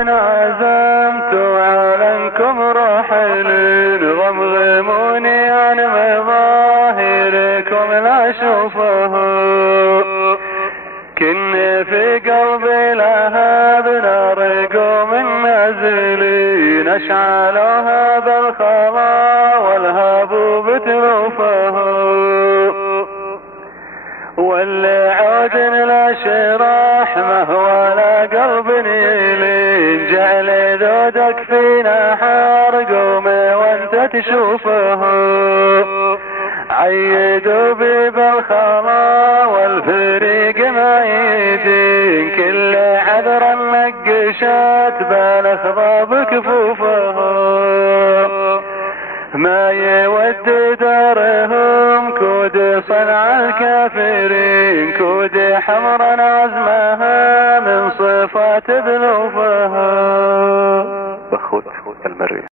عزمت عليكم راحلين غمغموني عن مظاهركم لا اشوفه. كني في قلبي لهب نارقوا من نازلين اشعلوها بالخضا والهبوا بتلوفه. واللي عود لا شراح مهوى لا قلب يلين جعل ذودك فينا حرق قومي وانت تشوفه. عيدوا بي بالخلا والفريق ما يدين كل عذرا نقشات بالخضا بكفوفه. ما يود دارهم كود صنع الكافرين كود حمرا عزمها من صفات ذنوبها. بخوت المريخ.